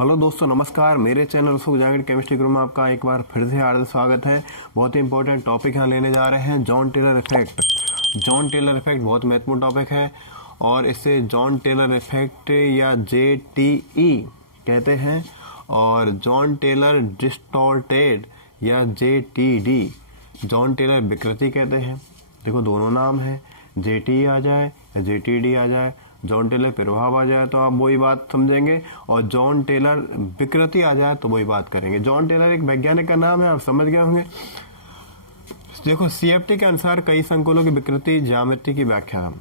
Hello दोस्तों, नमस्कार। मेरे चैनल उसको जागरण केमिस्ट्री ग्रुप में आपका एक बार फिर से हार्दिक स्वागत है। बहुत ही इंपॉर्टेंट टॉपिक यहाँ लेने जा रहे हैं, John Taylor effect. John Taylor effect बहुत महत्वपूर्ण टॉपिक है और इसे जॉन टेलर इफेक्ट या JTE कहते हैं और जॉन टेलर डिस्टॉर्टेड या JTD, जॉन टेलर विकृति कहते हैं। देखो दोनों नाम है, JTE आ जाए या JTD आ जाए, जॉन टेलर प्रभाव आ जाए तो आप वही बात समझेंगे और जॉन टेलर विकृति आ जाए तो वही बात करेंगे। जॉन टेलर एक वैज्ञानिक का नाम है, आप समझ गए होंगे। देखो CFT के अनुसार कई संकुलों की विकृति ज्यामिति की व्याख्या।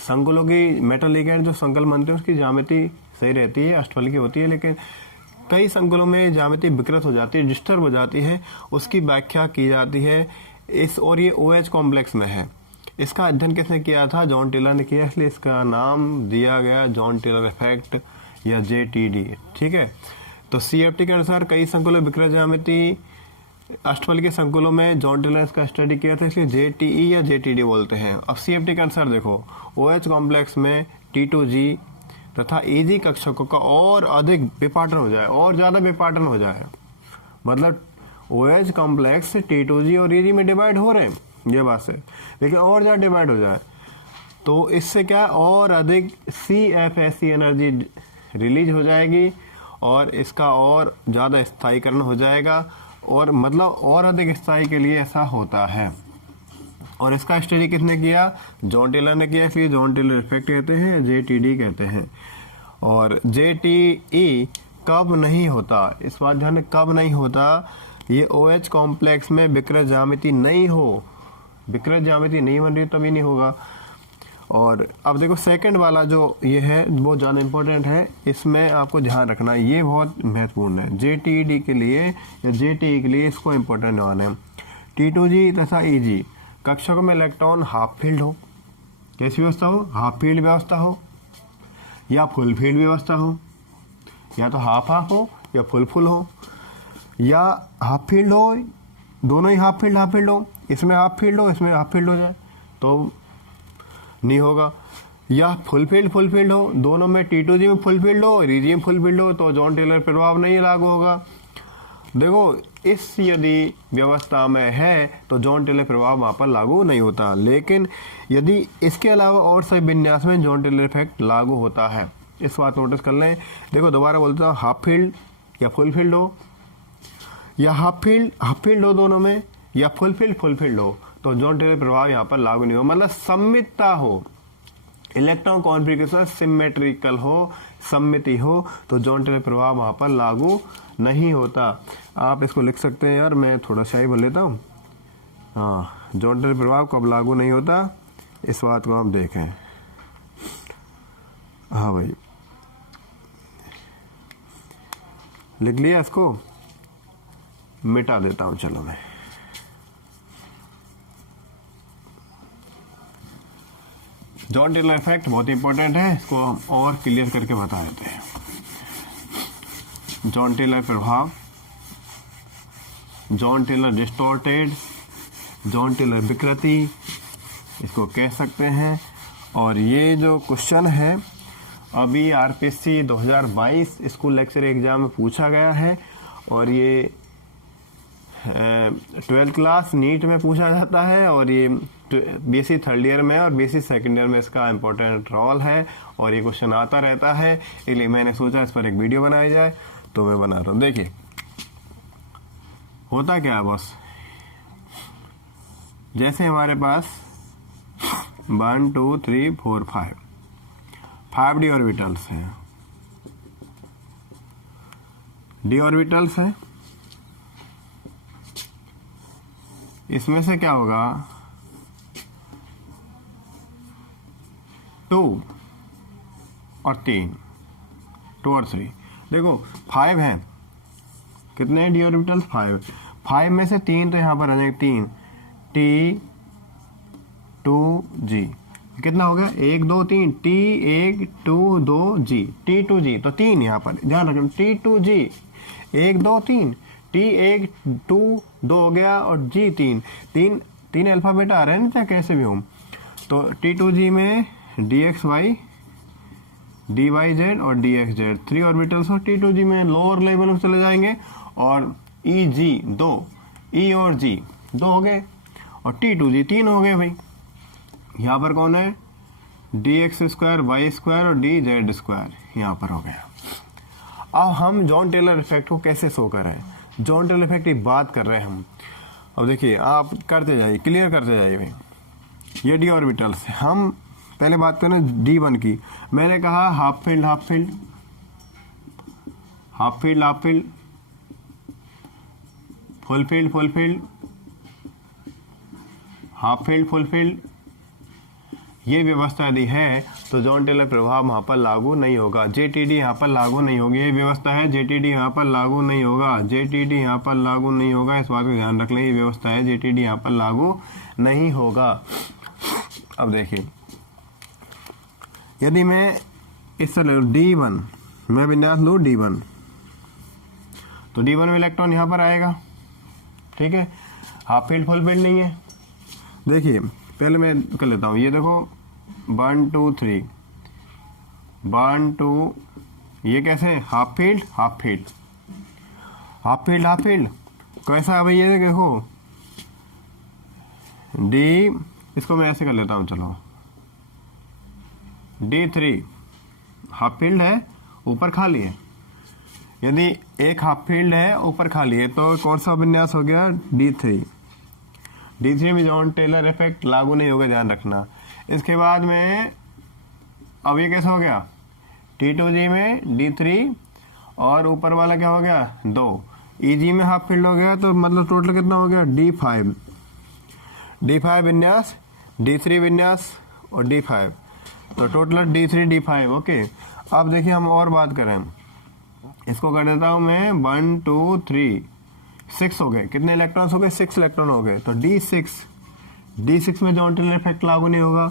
संकुलों की मेटल लिगेंड जो संकुल बनते हैं उसकी ज्यामिति सही रहती है, अष्टफल की होती है, लेकिन कई संकुलों में ज्यामिति विकृत हो जाती है, डिस्टर्ब हो जाती है, उसकी व्याख्या की जाती है और ये OH कॉम्प्लेक्स में है। इसका अध्ययन किसने किया था? जॉन टेलर ने किया, इसलिए इसका नाम दिया गया जॉन टेलर इफेक्ट या JTD। ठीक है, तो CFT के अनुसार कई संकुलों विकृत ज्यामिति अष्टफल के संकुलों में जॉन टेलर इसका स्टडी किया था, इसलिए JTE या JTD बोलते हैं। अब CFT के अनुसार देखो, OH कॉम्प्लेक्स में T2G तथा EG कक्षकों का और अधिक विपाटन हो जाए, और ज़्यादा विपाटन हो जाए, मतलब OH कॉम्प्लेक्स T2G और EG में डिवाइड हो रहे हैं, ये बात है, लेकिन और ज़्यादा डिवाइड हो जाए तो इससे क्या और अधिक CFSE एनर्जी रिलीज हो जाएगी और इसका और ज़्यादा स्थायीकरण हो जाएगा, और मतलब और अधिक स्थायी के लिए ऐसा होता है। और इसका स्टडी किसने किया? जॉन टेलर ने किया, इसलिए जॉन टेलर इफेक्ट कहते हैं, JTD कहते हैं। और JTE कब नहीं होता, इस बात ध्यान में, कब नहीं होता? ये OH कॉम्प्लेक्स में विकृत ज्यामिति नहीं हो, विकृत ज्यामिति नहीं बन रही तभी नहीं होगा। और अब देखो सेकंड वाला जो ये है वो ज़्यादा इंपॉर्टेंट है, इसमें आपको ध्यान रखना, ये बहुत महत्वपूर्ण है। JTD के लिए या JTE के लिए इसको इम्पोर्टेंट माने। T2G तथा EG कक्षकों में इलेक्ट्रॉन हाफ फील्ड हो, कैसी व्यवस्था हो? हाफ फील्ड व्यवस्था हो या फुल फील्ड व्यवस्था हो, या तो हाफ हाफ हो या फुल फुल हो, या हाफ फील्ड हो, दोनों ही हाफ फील्ड हो, इसमें हाफ फील्ड हो, इसमें हाफ फील्ड हो जाए तो नहीं होगा, या फुल फील्ड हो, दोनों में T2G में फुल फील्ड हो और EG में फुल फील्ड हो तो जॉन टेलर प्रभाव नहीं लागू होगा। देखो इस यदि व्यवस्था में है तो जॉन टेलर प्रभाव वहाँ पर लागू नहीं होता, लेकिन यदि इसके अलावा और सभी विन्यास में जॉन टेलर इफेक्ट लागू होता है, इस बात नोटिस कर लें। देखो दोबारा बोलता हूँ, हाफ फील्ड या फुल फील्ड हो, या हाफ फील्ड हो दोनों में, या फुल फील्ड हो तो जॉन टेलर प्रभाव यहाँ पर लागू नहीं हो, मतलब सममितता हो, इलेक्ट्रॉन कॉन्फिगरेशन सिमेट्रिकल हो, सममिति हो तो जॉन टेलर प्रभाव वहाँ पर लागू नहीं होता। आप इसको लिख सकते हैं यार, मैं थोड़ा सा ही बोल लेता हूँ। हाँ, जॉन टेलर प्रभाव कब लागू नहीं होता, इस बात को हम देखें। हाँ भाई, लिख लिया, इसको मिटा देता हूँ, चलो मैं। जॉन टेलर इफेक्ट बहुत इंपॉर्टेंट है, इसको हम और क्लियर करके बता देते हैं। जॉन टेलर प्रभाव, John Taylor distorted, John Taylor विकृति, इसको कह सकते हैं। और ये जो क्वेश्चन है अभी RPSC 2022 स्कूल लेक्चर एग्जाम में पूछा गया है, और ये 12th क्लास नीट में पूछा जाता है, और ये BSc थर्ड ईयर में और BSc सेकेंड ईयर में इसका इम्पोर्टेंट रोल है, और ये क्वेश्चन आता रहता है, इसलिए मैंने सोचा इस पर एक वीडियो बनाई जाए, तो मैं बना रहा हूँ। देखिए होता क्या है बस, जैसे हमारे पास 1 2 3 4 5 d ऑर्बिटल्स हैं, d ऑर्बिटल्स हैं, इसमें से क्या होगा 2 और 3, 2 और 3। देखो 5 हैं, कितने हैं d ऑर्बिटल्स? 5 में से 3 तो यहाँ पर आ जाएंगे, 3 T2G, कितना हो गया? 1 2 3, T1 2 2 G, T2G, तो 3 यहाँ पर ध्यान रखें, T2G 1 2 3, T1 2 2 हो गया और G 3 अल्फाबेट आ रहे हैं ना, चाहे कैसे भी हो। तो T2G में DXY डी वाई जेड और डी एक्स जेड, 3 ऑर्बिटल्स और T2G में लोअर लेवल में चले जाएंगे, और ई जी 2, ई और जी 2 हो गए, और T2G 3 हो गए भाई। यहाँ पर कौन है, D X square Y square और डी जेड स्क्वायर यहाँ पर हो गया। अब हम जॉन टेलर इफेक्ट को कैसे शो करें, जॉन टेलर इफेक्ट की बात कर रहे हैं हम। अब देखिए आप करते जाइए, क्लियर करते जाइए भाई। ये डी ऑर्बिटल्स, हम पहले बात करें D1 की। मैंने कहा half field half field, half field half field, full field full field, half field full field. ये व्यवस्था यदि है तो जॉन टेलर प्रभाव वहाँ पर लागू नहीं होगा, JTD यहाँ पर लागू नहीं होगी। ये व्यवस्था है, JTD यहाँ पर लागू नहीं होगा, JTD यहाँ पर लागू नहीं होगा, इस बात का ध्यान रख लें। ये व्यवस्था है, JTD यहाँ पर लागू नहीं होगा। अब देखिए, यदि मैं इस तरह D1, मैं विन्यास लूँ D1, तो D1 में इलेक्ट्रॉन यहाँ पर आएगा, ठीक है। हाफ फील्ड फुल फील्ड नहीं है। देखिए पहले मैं कर लेता हूँ, ये देखो 1 2 3 1 2, ये कैसे half field half field half field half field, कैसा है भाई, ये देखो डी, इसको मैं ऐसे कर लेता हूँ, चलो D3 हाफ फील्ड है, ऊपर खाली है। यदि एक हाफ फील्ड है ऊपर खाली है तो कौन सा विन्यास हो गया, D3। D3 में जॉन टेलर इफेक्ट लागू नहीं होगा, ध्यान रखना। इसके बाद में अब ये कैसा हो गया, T2G में D3 और ऊपर वाला क्या हो गया 2, EG में हाफ फील्ड हो गया, तो मतलब टोटल कितना हो गया D5, D5 विन्यास, D3 विन्यास और D5, तो टोटल D3 D5। ओके, अब देखिए हम और बात करें, इसको कर देता हूं मैं 1 2 3 6 हो गए। कितने इलेक्ट्रॉन्स हो गए, 6 इलेक्ट्रॉन हो गए, तो D6 में जॉन टेलर इफेक्ट लागू नहीं होगा।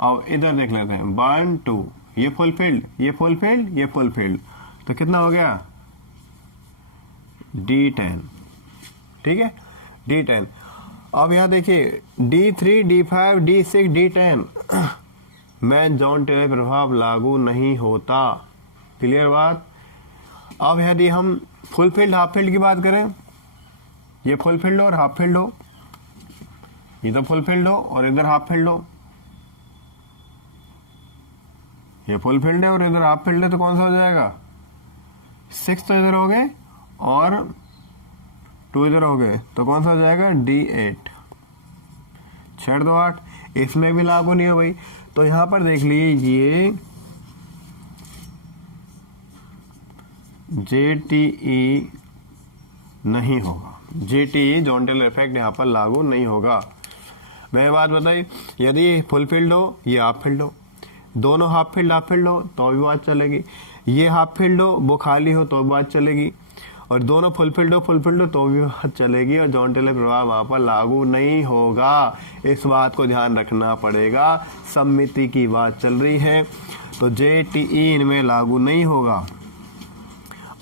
अब इधर देख लेते हैं 1 2, ये फुल फील्ड, ये फुल फील्ड, ये फुल फील्ड, तो कितना हो गया D10, ठीक है D10। अब यहाँ देखिए D3 D5 D6 D10 में जॉन टेलर प्रभाव लागू नहीं होता, क्लियर बात। अब यदि हम फुल फील्ड हाफ फील्ड की बात करें, ये फुल फील्ड हो और हाफ फील्ड हो, ये तो फुल फील्ड हो और इधर हाफ फील्ड हो, ये फुल फील्ड है और इधर हाफ फील्ड है, तो कौन सा हो जाएगा 6 तो इधर हो गए और 2 इधर हो गए, तो कौन सा हो जाएगा D8, 6 2 8, इसमें भी लागू नहीं हो भाई। तो यहां पर देख लीजिए JTE नहीं होगा, JTE जॉन टेलर इफेक्ट यहाँ पर लागू नहीं होगा। मैं बात बताई, यदि फुल फील्ड हो, ये हाफ फील्ड हो, दोनों हाफ फील्ड हो तो भी बात चलेगी, ये हाफ फील्ड हो वो खाली हो तो भी बात चलेगी, और दोनों फुल फील्ड हो तो भी बात चलेगी, और जॉन टेलर प्रभाव वहाँ पर लागू नहीं होगा। इस बात को ध्यान रखना पड़ेगा, सम्मिति की बात चल रही है, तो JTE इनमें लागू नहीं होगा।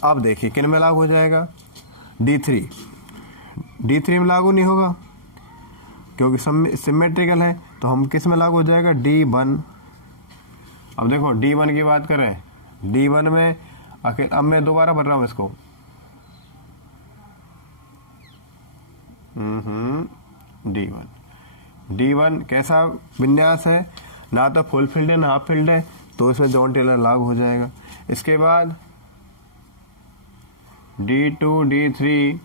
अब देखिए किन में लागू हो जाएगा, D3 में लागू नहीं होगा क्योंकि सिमेट्रिकल है, तो हम किस में लागू हो जाएगा D1। अब देखो D1 की बात करें, D1 में अब मैं दोबारा भर रहा हूं इसको, D1 कैसा विन्यास है, ना तो फुल फील्ड है ना हाफ फील्ड है, तो इसमें जॉन टेलर लागू हो जाएगा। इसके बाद D2 D3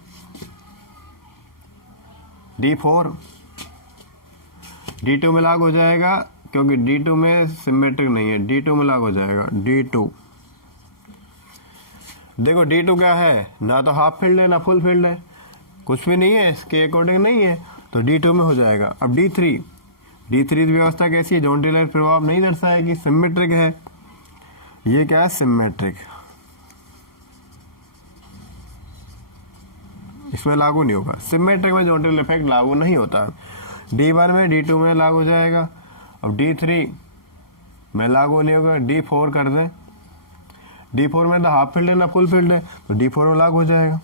D4, D2 में लागू हो जाएगा क्योंकि D2 में सिमेट्रिक नहीं है, D2 में लागू हो जाएगा D2। देखो D2 क्या है, ना तो हाफ फील्ड है ना फुल फील्ड है, कुछ भी नहीं है, इसके अकॉर्डिंग नहीं है, तो D2 में हो जाएगा। अब D3 की व्यवस्था कैसी है, जॉन टेलर प्रभाव नहीं दर्शाएगी, सिमेट्रिक है, ये क्या है सिमेट्रिक, इसमें लागू नहीं होगा। सिमेट्रिक में जॉन टेलर इफेक्ट लागू नहीं होता। D1 में D2 में लागू हो जाएगा। अब D3 में लागू नहीं होगा, D4 कर दें, D4 में तो हाफ फील्ड है ना फुल फील्ड है, तो D4 में लागू हो जाएगा।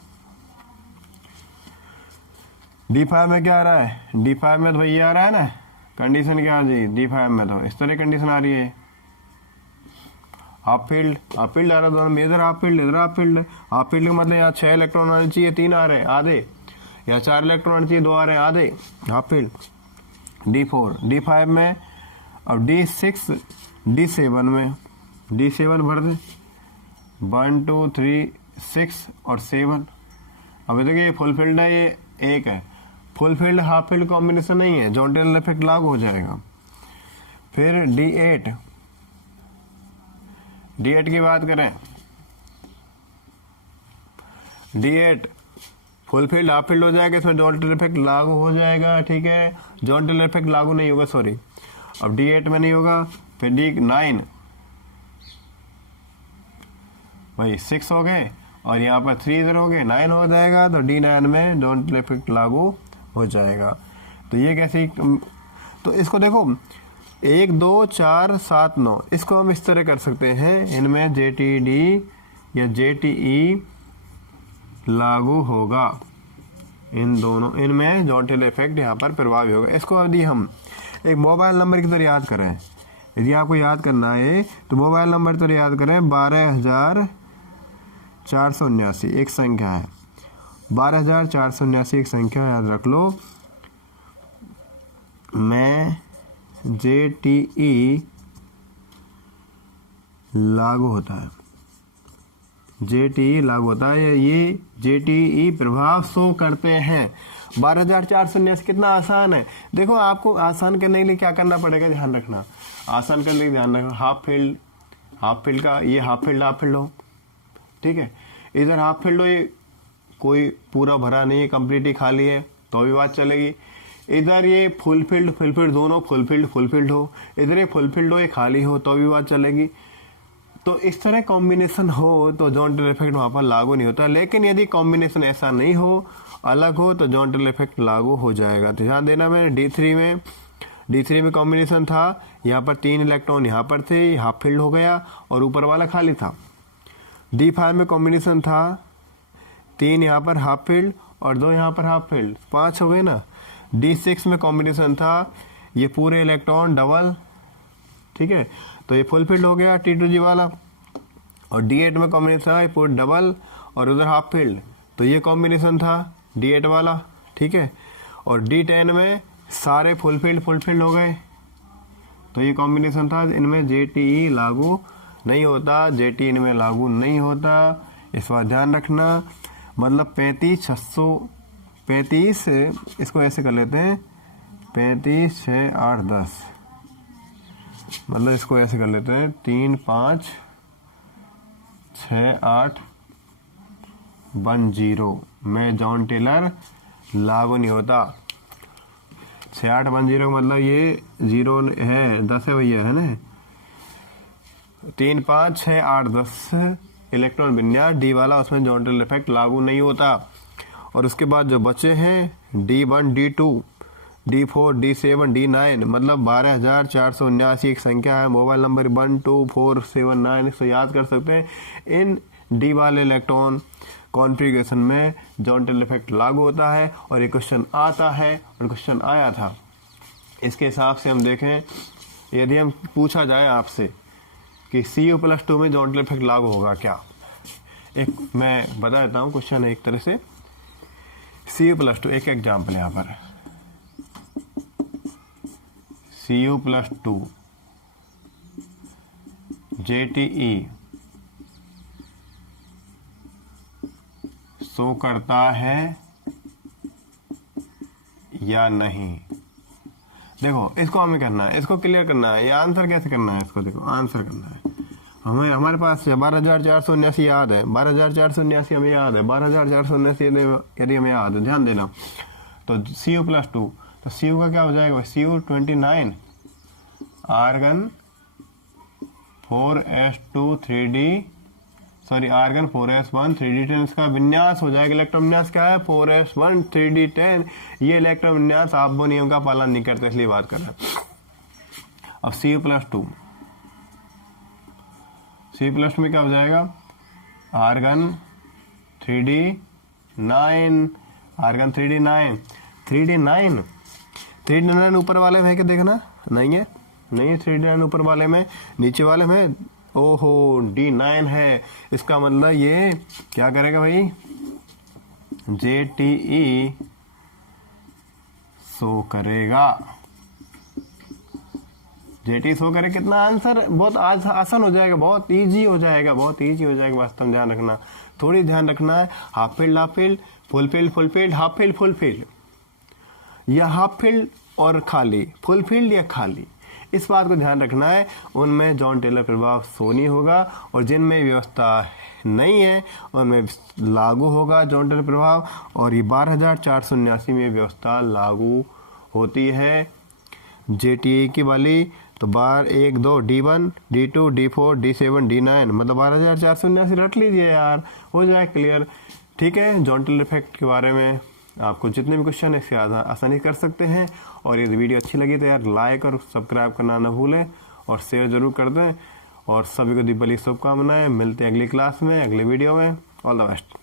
D5 में क्या आ रहा है, D5 में तो भाई आ रहा है ना, कंडीशन क्या आ जाएगी D5 में, तो इस तरह कंडीशन आ रही है। हाफ फील्ड आ रहा है दोनों में, इधर हाफ फील्ड इधर हाफ फील्ड। हाफ फील्ड का मतलब यहाँ 6 इलेक्ट्रॉन आने चाहिए, 3 आ रहे हैं आधे, या 4 इलेक्ट्रॉन आने चाहिए, 2 आ रहे हैं आधे, हाफ फील्ड। D4 D5 में, अब D6 D7 में, D7 भर दे 1 2 3 6 और 7। अभी देखिए ये फुल फील्ड है, ये 1 है, full field half field combination नहीं है, जॉन टेलर इफेक्ट लागू हो जाएगा। फिर D8 की बात करें, D8 full field half field हो जाएगा, इसमें जॉन टेलर इफेक्ट लागू हो जाएगा, ठीक है। जॉन टेलर इफेक्ट लागू नहीं होगा, सॉरी, अब D8 में नहीं होगा। फिर D9 भाई 6 हो गए और यहाँ पर 3 इधर हो गए, 9 हो जाएगा, तो D9 में जॉन टेलर इफेक्ट लागू हो जाएगा। तो ये कैसे, तो इसको देखो 1 2 4 7 9, इसको हम इस तरह कर सकते हैं, इनमें JTD या JTE लागू होगा, इन दोनों इनमें जॉन टेलर इफेक्ट यहाँ पर प्रभावी होगा। इसको यदि हम एक मोबाइल नंबर की तरह याद करें, यदि आपको याद करना है तो मोबाइल नंबर की तरह याद करें, 12479 एक संख्या है, 12479 एक संख्या याद रख लो। मैं JTE लागू होता है, JTE लागू होता है, ये JTE प्रभाव शो करते हैं। 12479 कितना आसान है, देखो आपको आसान करने के लिए क्या करना पड़ेगा, ध्यान रखना, आसान करने के लिए ध्यान रखना, हाफ फील्ड का ये हाफ फील्ड हो, ठीक है, इधर हाफ फील्ड हो, ये कोई पूरा भरा नहीं है, कंप्लीट ही खाली है, तो भी बात चलेगी। इधर ये फुल फील्ड दोनों फुल फील्ड हो, इधर ये फुल फील्ड हो, ये खाली हो, तो भी बात चलेगी। तो इस तरह कॉम्बिनेशन हो तो जॉन टेलर इफेक्ट वहाँ पर लागू नहीं होता, लेकिन यदि कॉम्बिनेशन ऐसा नहीं हो, अलग हो, तो जॉन टेलर इफेक्ट लागू हो जाएगा। तो ध्यान देना, मैं D3 में कॉम्बिनेशन था, यहाँ पर 3 इलेक्ट्रॉन यहाँ पर थे, हाफ फील्ड हो गया और ऊपर वाला खाली था। D5 में कॉम्बिनेशन था, 3 यहाँ पर हाफ फील्ड और 2 यहाँ पर हाफ फील्ड, 5 हो गए ना। D6 में कॉम्बिनेशन था, ये पूरे इलेक्ट्रॉन डबल, ठीक है, तो ये फुल फील्ड हो गया T2G वाला। और D8 में कॉम्बिनेशन था, ये पूरे डबल और उधर हाफ फील्ड, तो ये कॉम्बिनेशन था D8 वाला, ठीक है। और D10 में सारे फुल फील्ड हो गए, तो ये कॉम्बिनेशन था, इनमें JTE लागू नहीं होता, JTE इनमें लागू नहीं होता, इस बात ध्यान रखना। मतलब 35 इसको ऐसे कर लेते हैं, 35 6 8 10, मतलब इसको ऐसे कर लेते हैं, 3 5 6 8 1 0 में जॉन टेलर लागू नहीं होता। 6 8 1 0 मतलब ये 0 है, 10 है भैया, है ना। 3 5 6 8 10 इलेक्ट्रॉन विन्यास D वाला, उसमें जॉन टेलर इफेक्ट लागू नहीं होता। और उसके बाद जो बचे हैं D1 D2 D4 D7 D9, मतलब 12479 एक संख्या है, मोबाइल नंबर 12479, इसको याद कर सकते हैं। इन D वाले इलेक्ट्रॉन कॉन्फ़िगरेशन में जॉन टेलर इफेक्ट लागू होता है, और ये क्वेश्चन आता है और क्वेश्चन आया था। इसके हिसाब से हम देखें, यदि हम पूछा जाए आपसे कि Cu+2 में जॉन टेलर इफेक्ट लागू होगा क्या, एक मैं बता देता हूँ क्वेश्चन है एक तरह से। Cu+2 एक एग्जाम्पल यहाँ पर, Cu+2 JTE शो करता है या नहीं। देखो इसको हमें करना है, इसको क्लियर करना है, ये आंसर कैसे करना है, इसको देखो आंसर करना है हमें। हमारे पास 12479 याद है, 12479 हमें याद है, 12479 यदि हमें याद है, ध्यान देना। तो Cu+2, तो Cu का क्या हो जाएगा, Cu29 argon 4s2 3d sorry argon 4s1 3d10, इसका विन्यास हो जाएगा। इलेक्ट्रॉन विन्यास क्या है, 4s1 3d10। ये इलेक्ट्रॉन विन्यास आप वो नियम का पालन नहीं करते, इसलिए बात कर रहे हैं। अब Cu+2 में क्या हो जाएगा, आर्गन 3d9 आर्गन 3d9 ऊपर वाले में है क्या, देखना नहीं है 3d9 ऊपर वाले में, नीचे वाले में ओहो D9 है, इसका मतलब ये क्या करेगा भाई, JTE शो करेगा। JTE शो करे कितना, आंसर बहुत आसान हो जाएगा, बहुत इजी हो जाएगा, बहुत इजी हो जाएगा। वास्तव में ध्यान रखना, थोड़ी ध्यान रखना है। Half field half field, full field full field, half field full field, या हाफ फील्ड और खाली, फुल फील्ड या खाली, इस बात को ध्यान रखना है। उनमें जॉन टेलर प्रभाव शो नहीं होगा, और जिनमें व्यवस्था नहीं है उनमें लागू होगा जॉन टेलर प्रभाव। और ये 12,479 में व्यवस्था लागू होती है JTE की वाली। तो बार 1 2 D1 D2 D4 D7 D9, मतलब 12,479 रट लीजिए यार, हो जाए क्लियर। ठीक है, जॉन टेलर इफेक्ट के बारे में आपको जितने भी क्वेश्चन है इससे आसानी कर सकते हैं। और यदि वीडियो अच्छी लगी तो यार लाइक और सब्सक्राइब करना ना भूलें, और शेयर जरूर कर दें। और सभी को दीपावली शुभकामनाएं। मिलते हैं अगली क्लास में, अगले वीडियो में। All the best.